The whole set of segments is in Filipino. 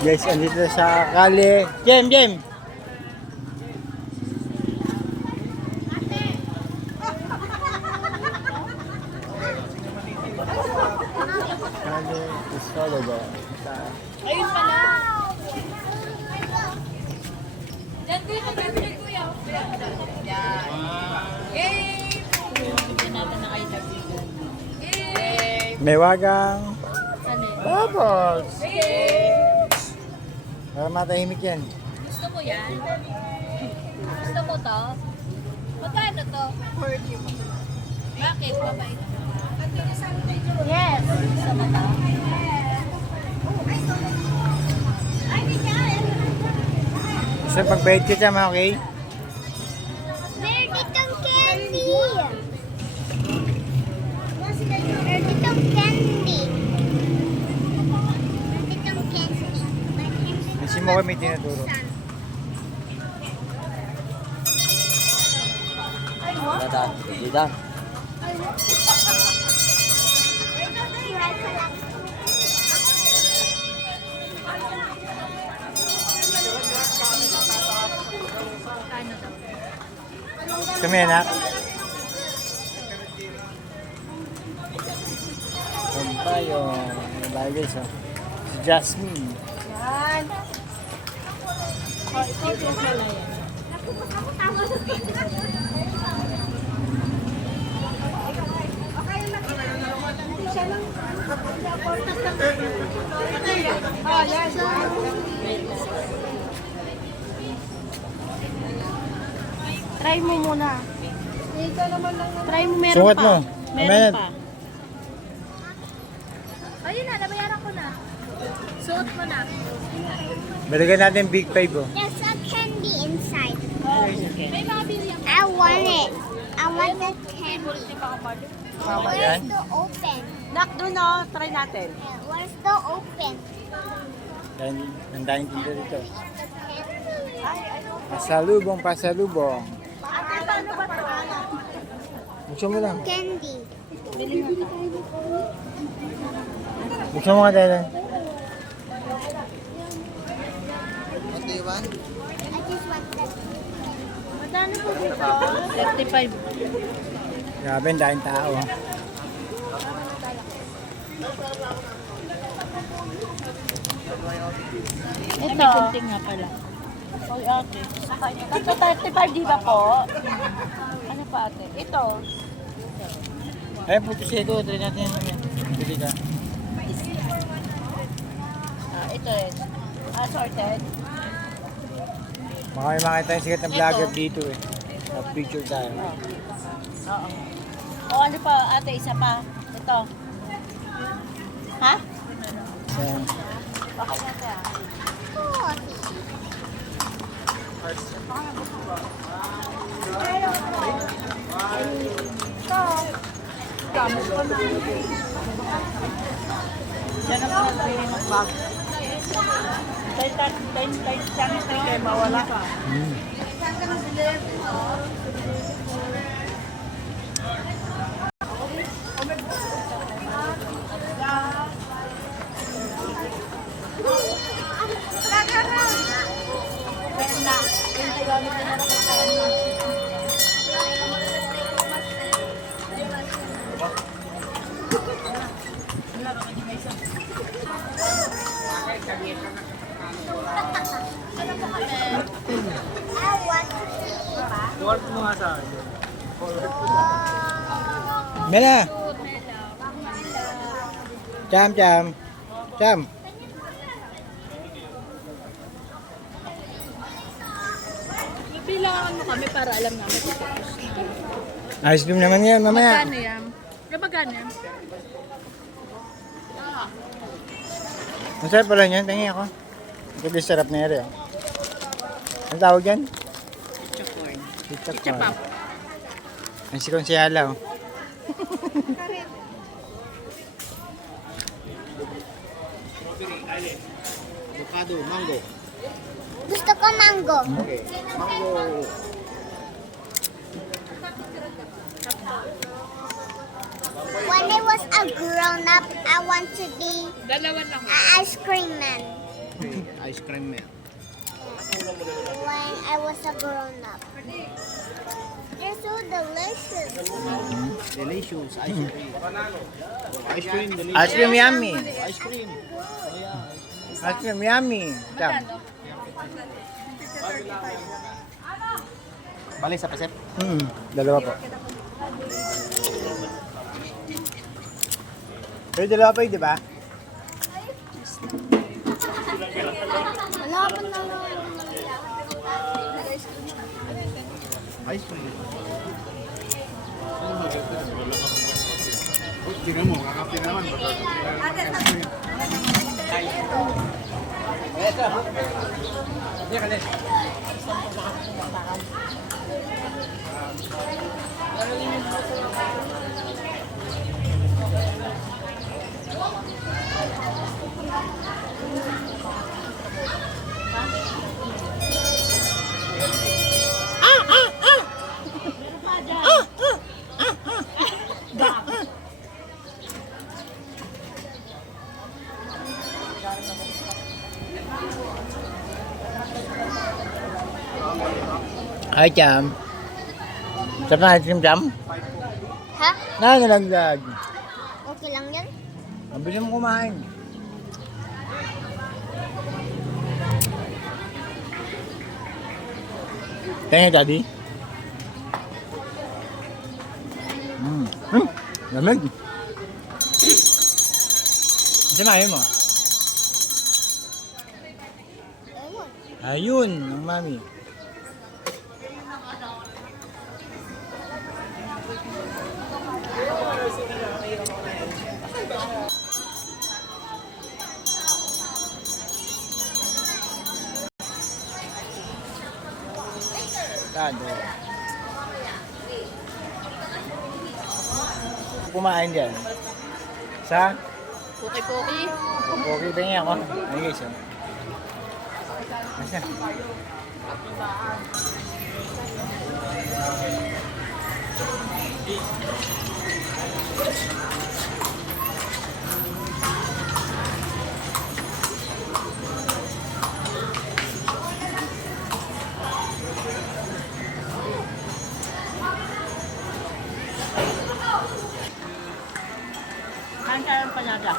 Guys, andito sa Kali. Jem! Kali, Pistologo. Ayun pala. Diyan dito, bibili ko yan. Yan. Yay! Bibigyan natin ng I love you. Yay! May wagang Ano yun? bubbles. Yay! Para matahimik yan. Gusto mo yan? Gusto mo to? Magkano to? 40 mo. Bakit? Babay. Yes! Gusto mo to? So, pagbayad ka dyan, okay? Meron ditong candy. Meron ditong candy. Meron ditong candy. Kasi mo kami tinuturo. Dida. Ano daw? Kami, anak. Ano pa yung bagay sa si Jasmine. Yan. Oh, ito yung pala yan. Oh, yan. Try mo muna. Try mo, meron Sukat pa. mo. Meron Amen. pa. Ayun na, nabayaran ko na. Suot mo na. Balikan natin Big 5, oh. There's a candy inside. May mga bilyan. I want it. I want the candy. Yan. Where's the open? Nak, doon o. Try natin. Where's the open? Yan, ang daming tinda dito. The candy. Pasalubong. Ate, paano ba ito? Buksan mo lang. Candy. Bili mo ito. Buksan mo nga tayo lang. What do you want? I just want the Magkano po dito? 35. Grabe, ang daming tao. Ito. May kunting nga pala. Oy, ate. Ito 35, di ba po? Ano pa, ate? Ito. Ay, puto siya ito. Try natin yung yan. Pili ka. Ito rin. Assorted. Baka may makita yung sikat na vlogger dito eh. Picture tayo. Oo. O ano pa, ate, isa pa. Ito. Ha? Ayan. Okay na ate, ah. Gamit ko na. Diyan ako nagbili ng bag. 10 channels na kayo, mawala ka. Mela! Jam! Bilangan mo kami para alam namin. Ice cream naman yan, mamaya. Magkano yan? Magkano yan? Masarap pala yan, tingin ako. Ito yung sarap na yan. Ang tawag yan? Pizza corn. Ang sikong si Hala, oh. Avocado, mango. Gusto ko mango. Okay. Mango. When I was a grown up, I want to be Dalawa lang. an ice cream man. Ice cream milk. when I was a grown up. They're so delicious. Delicious ice cream. Oh, ice cream, delicious. Ice cream yummy. Ice cream. Ice cream yummy. Tam. Bali sa pasep. Dalawa po. Pero dalawa pa yun, di ba? Wala pa na Ice cream. Tingnan mo, kakapi naman. Ay, Cham. Sarap na ice cream, Cham? Ha? Nalaglag. Okay lang yan? Mabilis mo kumain. Tingnan, Daddy. Lamig. Sinayin mo. Ewan. Ayun, ang mami. Tado. Kumain dyan. Sa? Puki-puki. Okay ba niya ako? Ay guys, oh. Asa? Kain tayo ng panada.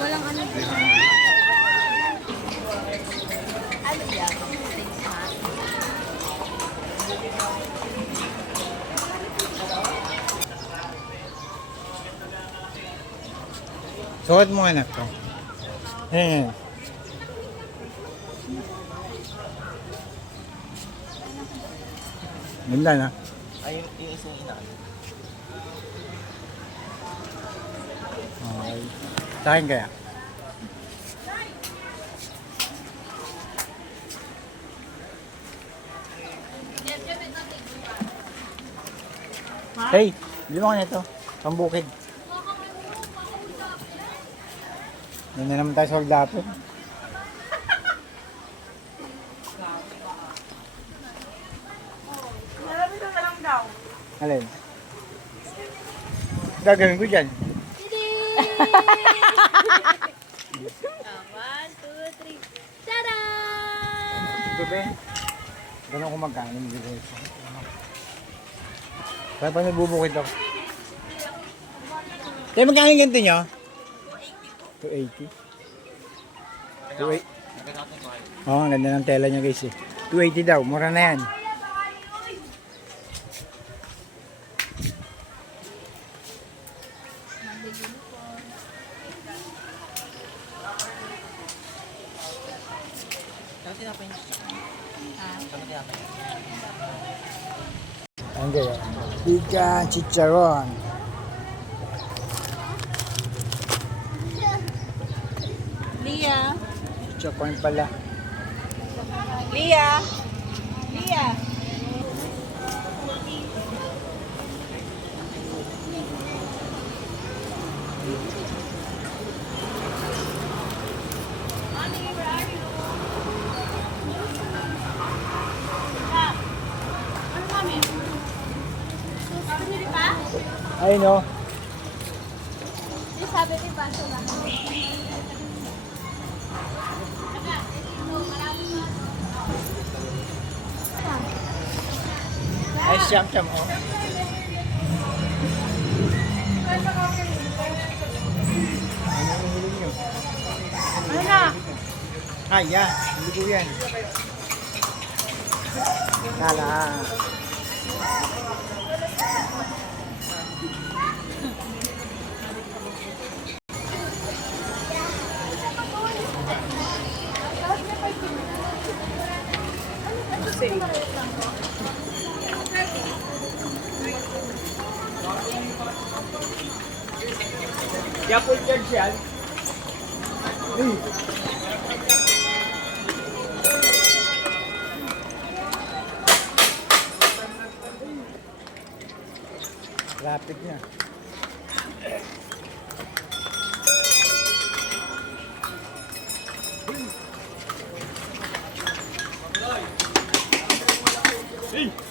Walang ano. Suot mo anak ko. Eh. Ganda na. Ay, yung isang inaan. Okay. Sa akin kaya? Hey, bili mo ka nito. Pambukid. Yan na naman tayo sa Hagdapin. Alin? Gagawin ko dyan. 1, 2, 3. Tada! Gabi. Ganun ko magkano yung bigay ko. Kaya pa nagbubukid ako. Kaya magkano yung ganito nyo? 280. 280. Oo, ang ganda ng tela niya guys eh. 280 daw, mura na yan. Saan tinapay niyo? Saan tinapay niyo? Ang gaya. Ikan chicharon. Lia. Chicharon pala. Lia. Lia. Mommy, where are you? Ayun o. Yung sabi ni Paso lang. Ay, siyam-siyam o. Ano ang huli nyo? Ano na? Ay, yan. Hindi ko yan. Lala. Kaya full charge yan. Traffic niya. Hey!